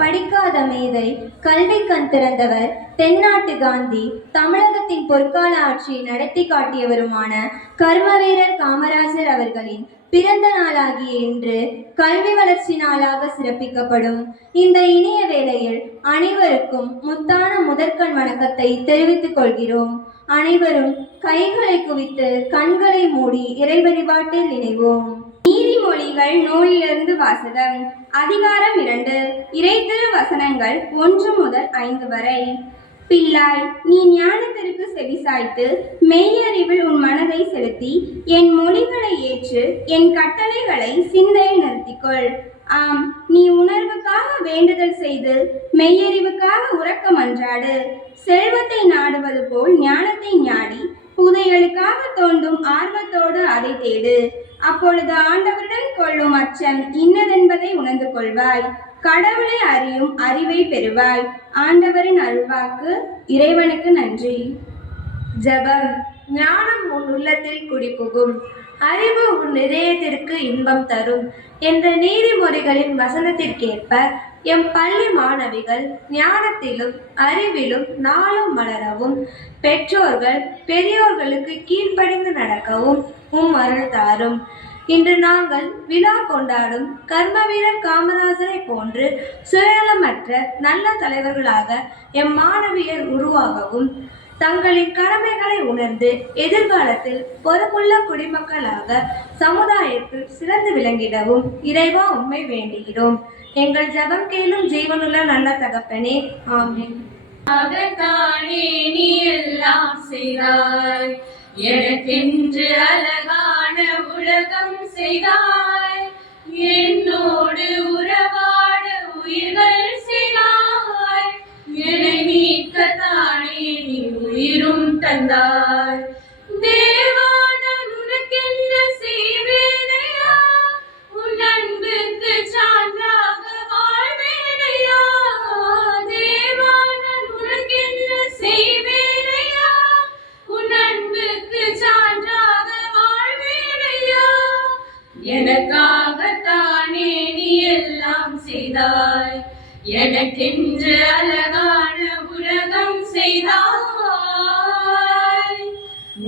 படிக்காத மேதை, கல்வி கண் திறந்தவர், தென்னாட்டு காந்தி, தமிழகத்தின் பொற்கால ஆட்சியை நடத்தி காட்டியவருமான கர்மவீரர் காமராஜர் அவர்களின் பிறந்த நாளாகிய இன்று கல்வி வளர்ச்சி நாளாக சிறப்பிக்கப்படும். இந்த இனிய வேளையில் அனைவருக்கும் முத்தான முதற்கண் வணக்கத்தை தெரிவித்துக் கொள்கிறோம். அனைவரும் கைகளை குவித்து கண்களை மூடி இறை வழிபாட்டில் இணைவோம். நீதிமொழிகள் நூலிலிருந்து வாசகம். அதிகாரம் 2. இறைத்திரு வசனங்கள் 1 முதல் 5 வரை. பிள்ளாய், நீ ஞானத்திற்கு செவிசாய்த்து மெய்யறிவில் உன் மனதை செலுத்தி என் மொழிகளை ஏற்று என் கட்டளைகளை சிந்தையில் நிறுத்திக்கொள். ஆம், நீ உணர்வுக்காக வேண்டுதல் செய்து மெய்யறிவுக்காக உறக்க மன்றாடு. செல்வத்தை நாடுவது போல் ஞானத்தை நாடி புதையலுக்காக தோண்டும் ஆர்வத்தோடு அதை தேடு. அப்பொழுது ஆண்டவருடன் கொள்ளும் அச்சம் இன்னதென்பதை உணர்ந்து கொள்வாய். கடவுளை அறியும் அறிவை பெறுவாய். ஆண்டவரின் அருள்வாக்கு. இறைவனுக்கு நன்றி. ஜெபம். ஞானம் உன் உள்ளத்தில் குடிபுகும், அறிவு உன் இதயத்திற்கு இன்பம் தரும் என்ற நீதிமொழிகளின் வசனத்திற்கேற்ப எம் பள்ளி மாணவிகள் ஞானத்திலும் அறிவிலும் நாளும் மலரவும், பெற்றோர்கள் பெரியோர்களுக்கு கீழ்ப்படிந்து நடக்கவும் அருள் தாரும். இன்று நாங்கள் விழா கொண்டாடும் கர்மவீரர் காமராஜரை போன்று சுயநலமற்ற நல்ல தலைவர்களாக எம் மாணவியர் உருவாகவும், தங்களின் கடமைகளை உணர்ந்து எதிர்காலத்தில் பொறுப்புள்ள குடிமக்களாக சமுதாயத்தில் சிறந்து விளங்கிடவும் இறைவா உம்மை வேண்டுகிறோம். எங்கள் ஜெபம் கேளும் ஜீவனுள்ள நல்ல தகப்பனே, ஆமென். அதத்தானே நீ எல்லாம் செய்தாய், எனக்கென்று அழகான உலகம் செய்தாய். என்னோடு உறவாட உயிர்கள் செய்தாய், என்னை மீட்கத்தானே நீ உயிரும் தந்தாய். தேவா, நான் உனக்கென்ன செய்வேனையா, உன் அன்புக்கு சான்றாக வாழ்வேனையா. தேவா, நான் உனக்கென்ன செய்வேனையா, உன் அன்புக்கு சான்றாக வாழ்வேனையா. எனக்காகத்தானே நீ எல்லாம் செய்தாய், எனக்கென்று அழகான உலகம் செய்தாய்.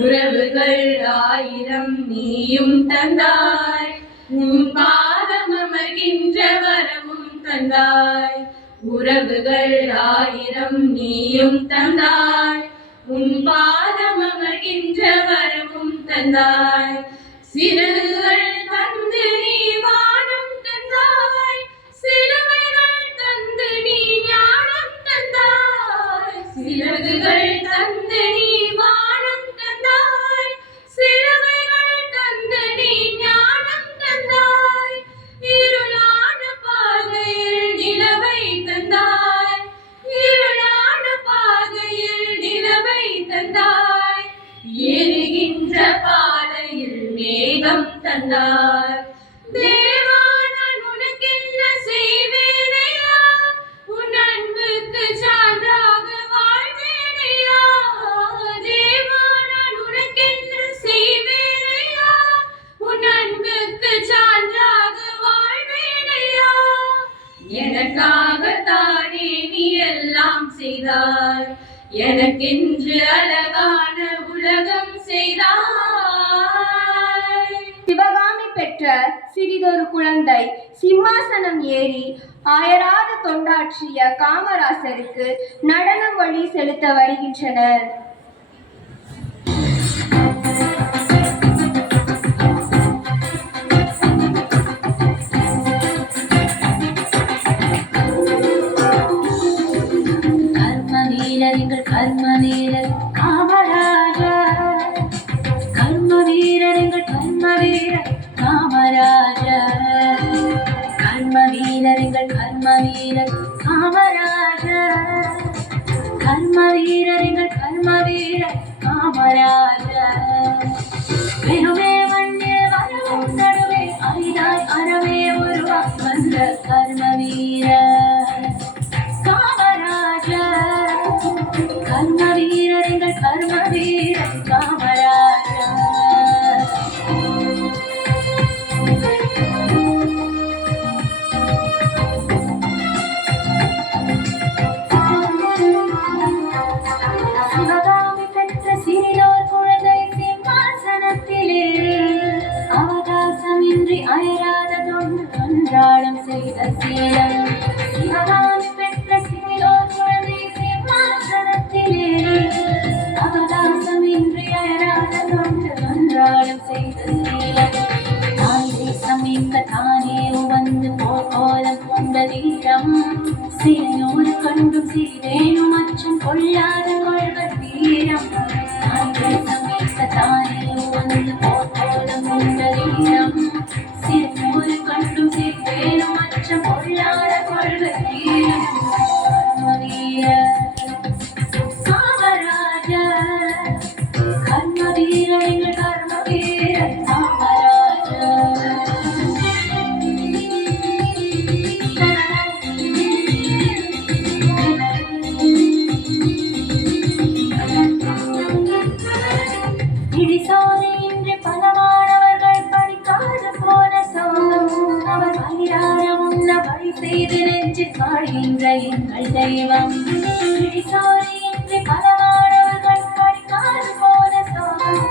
உறவுகள் 1000 நீயும் தந்தாய், உன் பாதம் அமர்கின்ற வரமும் தந்தாய். உறவுகள் 1000 நீயும் தந்தாய், உன் பாதம் அமர்கின்ற வரமும் தந்தாய். சிறகுகள் தந்து நீ வானம் தந்தாய், சிலுவைகள் தந்து நீ ஞானம் தந்தாய். சிறகுகள் தந்து நீ வானம் தந்தாய், சிலுவைகள் தந்து நீ ஞானம் தந்தாய். இருளான பாதையில் நிலவை தந்தாய், இருளான பாதையில் நிலவை தந்தாய். எரிகின்ற பாதையில் மேகம் தந்தாய். தேவா, நான் உனக்கென்ன செய்வேனையா, உன் அன்புக்கு சான்றாக வாழ்வேனையா. தேவா, நான் உனக்கென்ன செய்வேனையா, உன் அன்புக்கு சான்றாக வாழ்வேனையா. எனக்காகத்தானே நீ எல்லாம் செய்தாய், எனக்கென்று அழகான உலகம் செய்தாய். சிவகாமி பெற்ற சிறிதொரு குழந்தை சிம்மாசனம் ஏறி அயராத தொண்டாற்றிய காமராசருக்கு நடனம் வழி செலுத்த வருகின்றனர். கர்ம வீரர் காமராஜர், கர்ம வீரர் காமராஜர், கர்ம வீரர் காமராஜர், கர்ம வீரர் காமராஜர். வெறுமே மண்ணில் வரவும் நடுவே அரிதாய் அறவே உருவாய் வந்த கர்ம வீரர் காமராஜர், கர்ம வீரர் காமராஜர். வீரம் சிவகாமி பெற்ற சிறியோர் குழந்தை சிம்மாசனத்திலே அவகாசமின்றி அயராத தொண்டு அன்றாடம் செய்த சீலம் தாய் தேசம் இங்க தானே உவந்து போர்க்கோலம் கொண்ட வீரம் சிறையோர் கண்டும் சிறிதேனும் அச்சம் கொள்ளாத கொள்வர் வீரம் தாய் தேசம் இங்க தானே உவந்து போர்க்கோலம் கொண்ட வீரம் சிறையோர் கண்டும் சிறிதேனும் அச்சம் கொள்ளாத கொள்வர் வீரம் வீர கர்ம வீர எங்கள் கர்ம வீர காமராஜர் இடிசோரையின்றி பல மாணவர்கள் படிக்காது போன சோகம் அவர் வயிறார உண்ண வழி செய்து நெஞ்சில் வாழ்கின்ற எங்கள் தெய்வம் இடிசோரையின்றி பல மாணவர்கள் படிக்காது போன சோகம்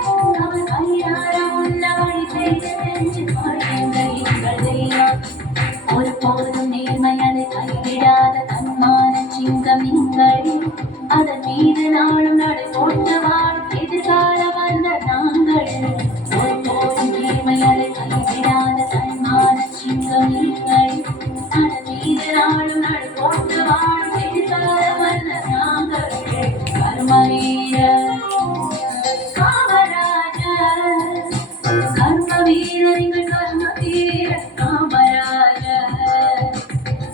அவர் வயிறார உண்ண வழி செய்து நெஞ்சில் வாழ்கின்ற எங்கள் தெய்வம் ஒரு போதும் நேர்மையதை கைவிடாத தன்மான சிங்கம் நீங்கள் அதன் மீது நாளும் நடை போட்டு வாழும் எதிர்கால வந்த நாங்கள் ஒரு போதும் நேர்மையதை கைவிடாத தன்மான சிங்கம் நீங்கள் அதன் மீது நாளும் நடை போட்டு வாழும் எதிர்கால வந்த நாங்கள் கர்மவீர காமராஜர் கர்ம வீரர் எங்கள் கர்ம வீர காமராஜர்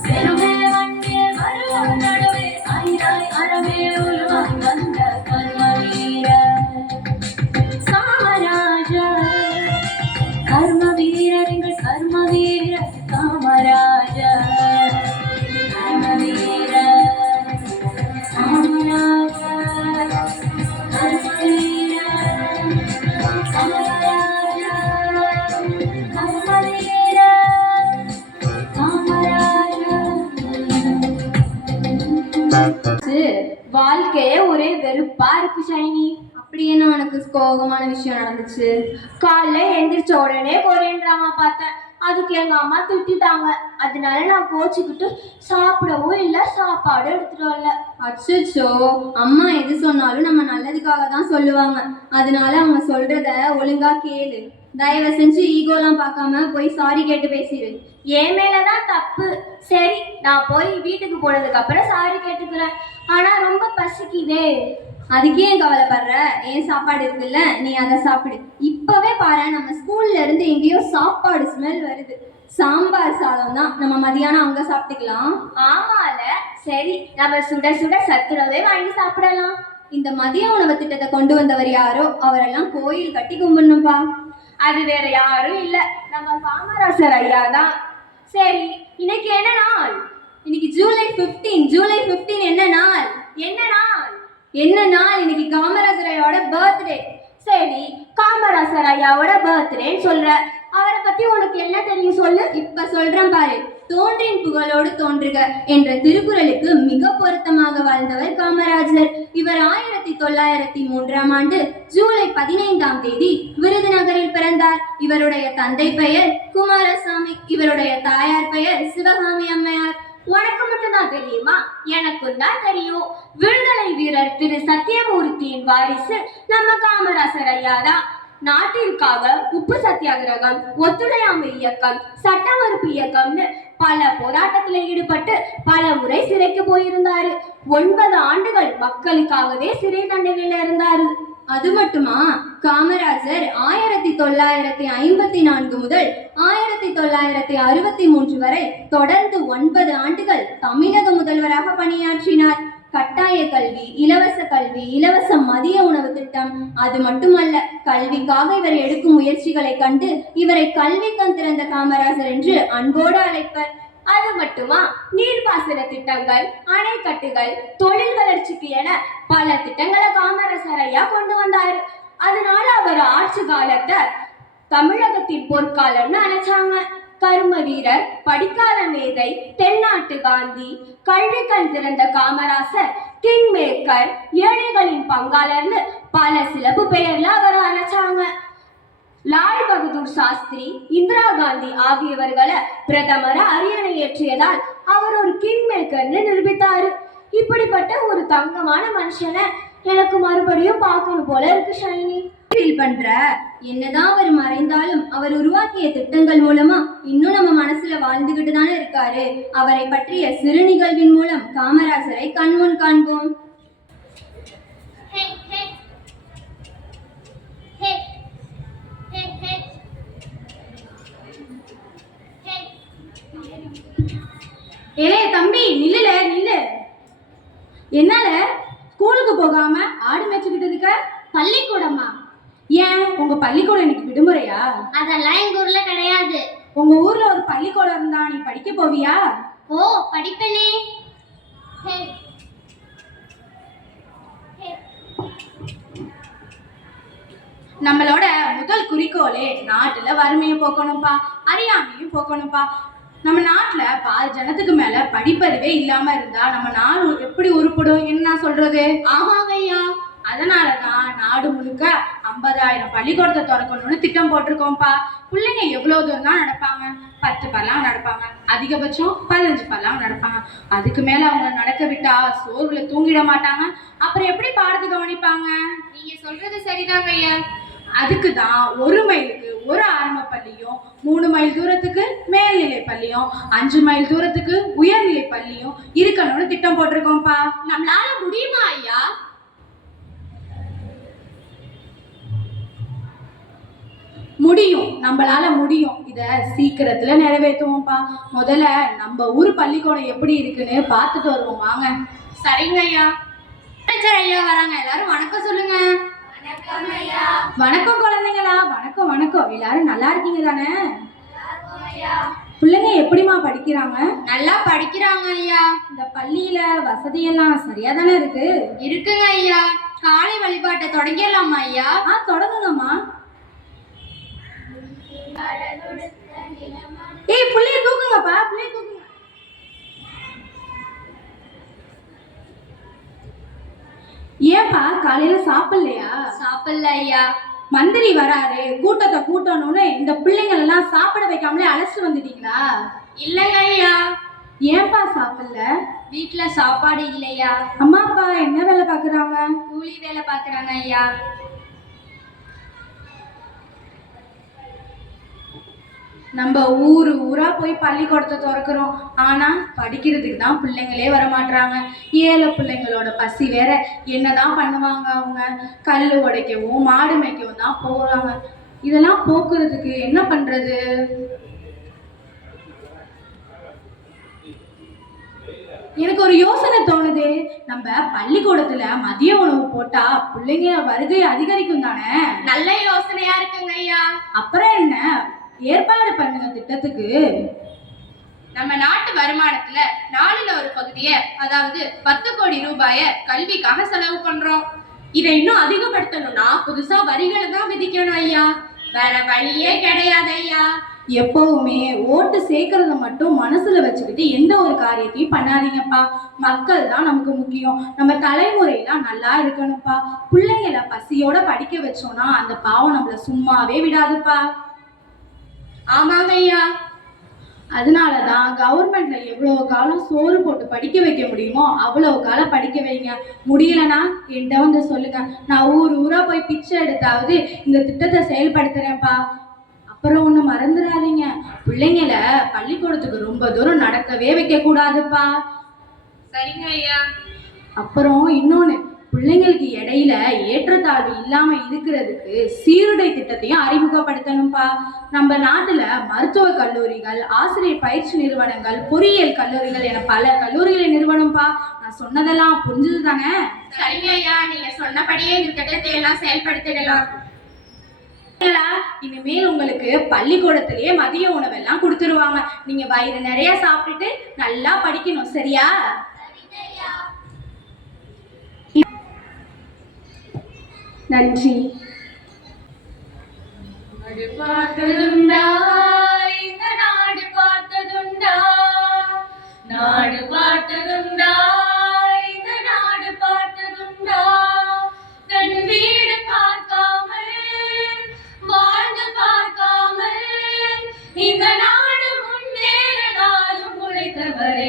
செருவே வண்டில் வருவோம் நடுவே ஐராய் அறவே உருவாய் வந்த கர்ம வீரர் காமராஜர் கர்ம வீரர் எங்கள் கர்ம வீரர் காமராஜர் கர்ம வீரர் காமராஜர் கர்ம வீரர் காமராஜர் கர்ம வீரர் காமராஜர் வாழ்க்கையே ஒரே வெறுப்பா இருக்கு ஷைனி. அப்படி என்ன உனக்கு சோகமான விஷயம் நடந்துச்சு? காலைல எந்திரிச்ச உடனே கொரியன் டிராமா பார்த்தேன். அதுக்கு எங்க அம்மா திட்டிட்டாங்க. அதனால நான் கோச்சிக்கிட்டு சாப்பிடவும் இல்லை, சாப்பாடு எடுத்துட்டு வரல. அச்சோ, அம்மா எது சொன்னாலும் நம்ம நல்லதுக்காக தான் சொல்லுவாங்க. அதனால அவங்க சொல்றத ஒழுங்கா கேளு. தயவு செஞ்சு ஈகோலாம் பார்க்காம போய் சாரி கேட்டு பேசிடு. என் மேலதான் தப்பு. சரி, நான் போய் வீட்டுக்கு போனதுக்கு அப்புறம் சாரி கேட்டுக்கிறேன். ஆனா ரொம்ப பசிக்குதே. அதுக்கே ஏன் கவலைப்படுற? ஏன் சாப்பாடு இருக்குல்ல, நீ அதை சாப்பிடு. இப்பவே பாரு, நம்ம ஸ்கூல்ல இருந்து எங்கேயோ சாப்பாடு ஸ்மெல் வருது. சாம்பார் சாதம் தான். நம்ம மதியானம் அங்க சாப்பிட்டுக்கலாம். ஆமால, சரி, நம்ம சுட சுட சத்துணவே வாங்கி சாப்பிடலாம். இந்த மதிய உணவு திட்டத்தை கொண்டு வந்தவர் யாரோ அவரெல்லாம் கோயில் கட்டி கும்பிடணும்பா. அது வேற யாரும் இல்ல, நம்ம காமராசர் ஐயா தான். சரி, இன்னைக்கு என்ன நாள்? இன்னைக்கு ஜூலை 15. ஜூலை 15 என்ன நாள்? என்ன நாள்? என்ன நாள்? இன்னைக்கு காமராஜர் ஐயாவோட பர்த்டே. சரி, காமராசர் ஐயாவோட பர்த்டேன்னு சொல்ற. அவரை பத்தி உனக்கு என்ன தெரியும் சொல்லு. இப்ப சொல்றேன் பாரு. தோன்றின் புகழோடு தோன்றுக என்ற திருக்குறளுக்கு மிக பொருத்தமாக வாழ்ந்தவர் காமராஜர். இவர் 1903ஆம் ஆண்டு ஜூலை 15ஆம் தேதி விருதுநகரில் பிறந்தார். இவருடைய தந்தை பெயர் குமாரசாமி. இவருடைய தாயார் பெயர் சிவகாமி அம்மையார். உனக்கு மட்டும்தான் தெரியுமா? எனக்கும் தான் தெரியும். விடுதலை வீரர் திரு சத்தியமூர்த்தியின் வாரிசு நம்ம காமராசர் ஐயா தான். நாட்டிற்காக உப்பு சத்தியாகிரகம், ஒத்துழையாமை இயக்கம், சட்ட மறுப்பு இயக்கம்னு பல போராட்டத்தில் ஈடுபட்டு பல முறை சிறைக்கு போயிருந்தாரு. 9 ஆண்டுகள் மக்களுக்காகவே சிறை தண்டனையில இருந்தாரு. அது மட்டுமா, காமராஜர் 1954 முதல் 1963 வரை தொடர்ந்து 9 ஆண்டுகள் தமிழக முதல்வராக பணியாற்றினார். கட்டாய கல்வி, இலவச கல்வி, இலவச மதிய உணவு திட்டம், அது மட்டுமல்ல, கல்விக்காக இவர் எடுக்கும் முயற்சிகளை கண்டு இவரை கல்வி கண் திறந்த காமராஜர் என்று அன்போடு அழைப்பர். அது மட்டுமா, நீர்ப்பாசன திட்டங்கள், அணைக்கட்டுகள், தொழில் வளர்ச்சிக்கு என பல திட்டங்களை காமராசர் ஐயா கொண்டு வந்தாரு. அதனால அவர் ஆட்சி காலத்தை தமிழகத்தின் பொற்காலம்னு நினைச்சாங்க. கர்ம வீரர், படிக்காத மேதை, தென்னாட்டு காந்தி, கல்வி கண் திறந்த காமராசர், கிங் மேக்கர், ஏழைகளின் பங்காளர்னு பல சிறப்பு பெயர்ல அவர் அழைச்சாங்க. லால் பகதூர் சாஸ்திரி, இந்திரா காந்தி ஆகியவர்களை பிரதமரை அரியணை ஏற்றியதால் அவர் ஒரு கிங் மேக்கர்னு நிரூபித்தாரு. இப்படிப்பட்ட ஒரு தங்கமான மனுஷனை எனக்கு மறுபடியும் பார்க்கணும் போல இருக்கு ஷைனி. ஃபீல் பண்ற? என்னதான் அவர் மறைந்தாலும் அவர் உருவாக்கிய திட்டங்கள் மூலமா இன்னும் நம்ம மனசுல வாழ்ந்துகிட்டு தானே இருக்காரு. அவரை பற்றிய சிறு நிகழ்வின் மூலம் காமராசரை கண்முன் காண்போம். ஏலே தம்பி, நில்லுல நில்லு. என்னால ஸ்கூலுக்கு போகாம ஆடு மேய்ச்சிக்கிட்டு இருக்க? பள்ளிக்கூடமா? ஏன் உங்க பள்ளிக்கூடம் இன்னைக்கு விடுமுறையா? அதெல்லாம் எங்க ஊர்ல கிடையாது. உங்க ஊர்ல ஒரு பள்ளிக்கூடம் இருந்தா நீ படிக்க போவியா? ஓ, படிப்பனே. நம்மளோட முதல் குறிக்கோளே நாட்டுல வறுமையை போக்கணும்பா, அறியாமையும் போக்கணும்பா. நம்ம நாட்டுல பாதி ஜனத்துக்கு மேல படிப்பறிவே இல்லாம இருந்தா நம்ம நாடு எப்படி உருப்படும்? என்ன சொல்றது? ஆமாங்க ஐயா. அதனாலதான் நாடு முழுக்க 50,000 பள்ளிக்கூடத்தை திறக்கணும்னு திட்டம் போட்டிருக்கோம்ப்பா. பிள்ளைங்க எவ்வளவு தூரம் தான் நடப்பாங்க? 10 பல்லாம் நடப்பாங்க, அதிகபட்சம் 15 பல்லாம் நடப்பாங்க. அதுக்கு மேல அவங்க நடக்க விட்டா சோர்வுல தூங்கிட மாட்டாங்க. அப்புறம் எப்படி பாடத்தை கவனிப்பாங்க? நீங்க சொல்றது சரிதாங்க ஐயா. அதுக்கு தான் 1 மைலுக்கு ஒரு ஆரம்ப பள்ளியும், 3 மைல் தூரத்துக்கு மேல்நிலை பள்ளியும், 5 மைல் தூரத்துக்கு உயர்நிலை பள்ளியும் இருக்கணும்னு திட்டம் போட்டிருக்கோம்ப்பா. நம்மளால முடியுமா ஐயா? முடியும், நம்மளால முடியும். இத சீக்கிரத்துல நிறைவேற்றுவோம்ப்பா. முதல்ல நம்ம ஊர் பள்ளிக்கூடம் எப்படி இருக்குன்னு பார்த்துட்டு வருவோம் வாங்க. சரிங்க ஐயா. ஐயா வராங்க, எல்லாரும் வணக்கம் சொல்லுங்க. வணக்கம் குழந்தைங்களா, வணக்கம் வணக்கம். எல்லாரும் நல்லா இருக்கீங்க தானே? பிள்ளைங்க எப்படிமா படிக்கிறாங்க? நல்லா படிக்கிறாங்க ஐயா. இந்த பள்ளியில வசதியெல்லாம் சரியா தானே இருக்கு? இருக்குங்க ஐயா. காலை வழிபாட்டை தொடங்கிடலாமா ஐயா? தொடங்குங்கம்மா. ஏய், புள்ளைய தூக்குங்கப்பா, புள்ளைய தூக்குங்க. ஏன்பா காலையில சாப்பிடலையா? சாப்பிடல ஐயா. மந்திரி வராரு, கூட்டத்தை கூட்டணும்னு இந்த பிள்ளைங்கள் எல்லாம் சாப்பிட வைக்காமலே அழைச்சிட்டு வந்துட்டீங்களா? இல்லைங்க ஐயா. ஏன்பா சாப்பிடல? வீட்டுல சாப்பாடு இல்லையா. அம்மா அப்பா என்ன வேலை பாக்குறாங்க? கூலி வேலை பாக்குறாங்க ஐயா. நம்ம ஊரா போய் பள்ளிக்கூடத்தை திறக்கிறோம். ஆனா படிக்கிறதுக்கு தான் பிள்ளைங்களே வரமாட்டாங்க. ஏழை பிள்ளைங்களோட பசி வேற. என்னதான் பண்ணுவாங்க அவங்க? கல் உடைக்கவும் மாடு மேய்க்கவும் தான் போறாங்க. இதெல்லாம் போக்குறதுக்கு என்ன பண்றது? எனக்கு ஒரு யோசனை தோணுது. நம்ம பள்ளிக்கூடத்துல மதிய உணவு போட்டா பிள்ளைங்க வருகை அதிகரிக்கும் தானே? நல்ல யோசனையா இருக்குங்க ஐயா. அப்புறம் என்ன ஏற்பாடு பண்ணுங்க திட்டத்துக்கு. நம்ம நாட்டு வருமானத்துல 4ல் ஒரு பகுதியை, அதாவது 10 கோடி ரூபாய கல்விக்காக செலவு பண்றோம். இதை இன்னும் அதிகப்படுத்தணும்னா புதுசா வரிகளை தான் விதிக்கணும் ஐயா. வேற வழியே கிடையாது ஐயா. எப்பவுமே ஓட்டு சேர்க்கறத மட்டும் மனசுல வச்சுக்கிட்டு எந்த ஒரு காரியத்தையும் பண்ணாதீங்கப்பா. மக்கள் தான் நமக்கு முக்கியம். நம்ம தலைமுறையெல்லாம் நல்லா இருக்கணும்ப்பா. பிள்ளைங்களை பசியோட படிக்க வச்சோம்னா அந்த பாவம் நம்மள சும்மாவே விடாதுப்பா. ஆமாங்க ஐயா. அதனாலதான் கவர்மெண்ட்ல எவ்வளவு காலம் சோறு போட்டு படிக்க வைக்க முடியுமோ அவ்வளவு காலம் படிக்க வைங்க. முடியலன்னா என்கிட்ட வந்து சொல்லுங்க. நான் ஊரா போய் பிச்சை எடுத்தாவது இந்த திட்டத்தை செயல்படுத்துறேன்ப்பா. அப்புறம் ஒண்ணு மறந்துடாதீங்க, பிள்ளைங்களை பள்ளிக்கூடத்துக்கு ரொம்ப தூரம் நடக்கவே வைக்க கூடாதுப்பா. சரிங்க ஐயா. அப்புறம் இன்னொன்னு, பிள்ளைங்களுக்கு இடையில ஏற்றத்தாழ்வு இல்லாம இருக்கிறதுக்கு சீருடை திட்டத்தையும் அறிமுகப்படுத்தணும்ப்பா. நம்ம நாட்டுல மருத்துவ கல்லூரிகள், ஆசிரியர் பயிற்சி நிறுவனங்கள், பொறியியல் கல்லூரிகள் என பல கல்லூரிகளை நிறுவனம்ப்பா. நான் சொன்னதெல்லாம் புரிஞ்சது தானே? சரிங்க ஐயா. நீங்க சொன்னபடியே இந்த திட்டத்தை எல்லாம் செயல்படுத்திடலாம். இனிமேல் உங்களுக்கு பள்ளிக்கூடத்திலேயே மதிய உணவெல்லாம் கொடுத்துருவாங்க. நீங்க வயிறு நிறைய சாப்பிட்டுட்டு நல்லா படிக்கணும், சரியா? நன்றி. பார்த்ததுண்டா இந்த நாடு பார்த்ததுண்டா, நாடு பார்த்ததுண்டா இந்த நாடு பார்த்ததுண்டா, தன் வீடு பார்க்காமல் வாழ்ந்து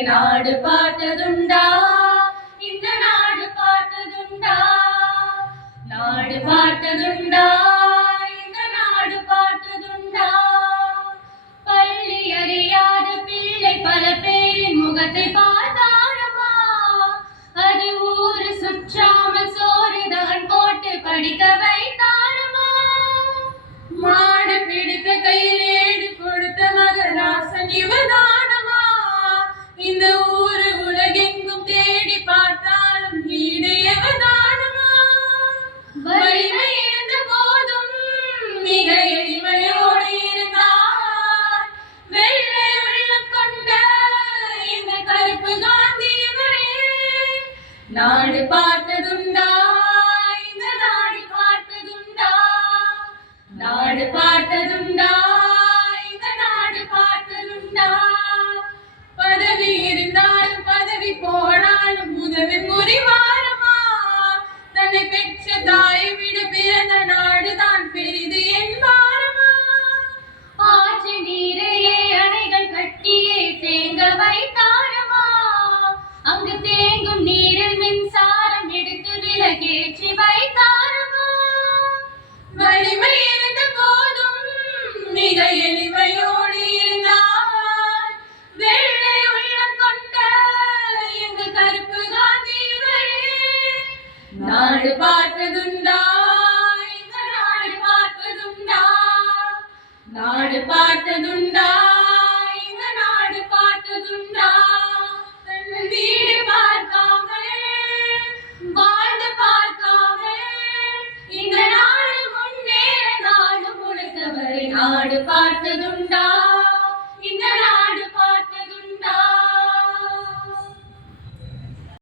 நாடு பார்த்ததுண்டா இந்த நாடு பார்த்ததுண்டா நாடு பார்த்ததுண்டா இந்த நாடு பார்த்ததுண்டா பள்ளி அறியாத பிள்ளை பல பேரின் முகத்தை பார்த்தாரமா அது ஊரு சுற்றாமல் சோறுதான் போட்டு படிக்க வைத்தாரமா மாடு பிடித்த கையில் ஏடு கொடுத்த மகராசன் இவதானமா இந்த ஊரு உலகெங்கும் தேடி பார்த்தாலும் ஈடு எவதானமா வலிமை இருந்த போதும் மிக எளிமையோடு இருந்தார் வெள்ளை உள்ளம் கொண்ட இந்த கருப்பு காந்தி இவரே நாடு பார்த்ததுண்டா இந்த நாடு பார்த்ததுண்டா நாடு பார்த்ததுண்டா இந்த நாடு பார்த்ததுண்டா பதவி இருந்தாலும் பதவி போனாலும் உதவி புரிவாரமா தன்னை பெற்ற தாயை விட பிறந்த நாடுதான் பெரிது என்பாரமா ஆற்று நீரையே அணைகள் கட்டியே தேங்க வைத்தாரமா அங்கு தேங்கும் நீரில் மின்சாரம் எடுத்து விலகேற்றி வைத்தாரமா வலிமை இருந்த போதும் மிக எளிமையோடு இருந்தார் வெள்ளை உள்ளம் கொண்ட எங்க கருப்பு காந்தி இவரே நாடு பார்த்ததுண்டா இந்த நாடு பார்த்ததுண்டா நாடு பார்த்ததுண்டா இந்த நாடு பார்த்ததுண்டா தன் வீடு பார்க்காமல் வாழ்ந்து பார்க்காமல் இந்த நாடு முன்னேற நாடு முழுத்தவரை நாடு பார்த்ததுண்டா இந்த நாடு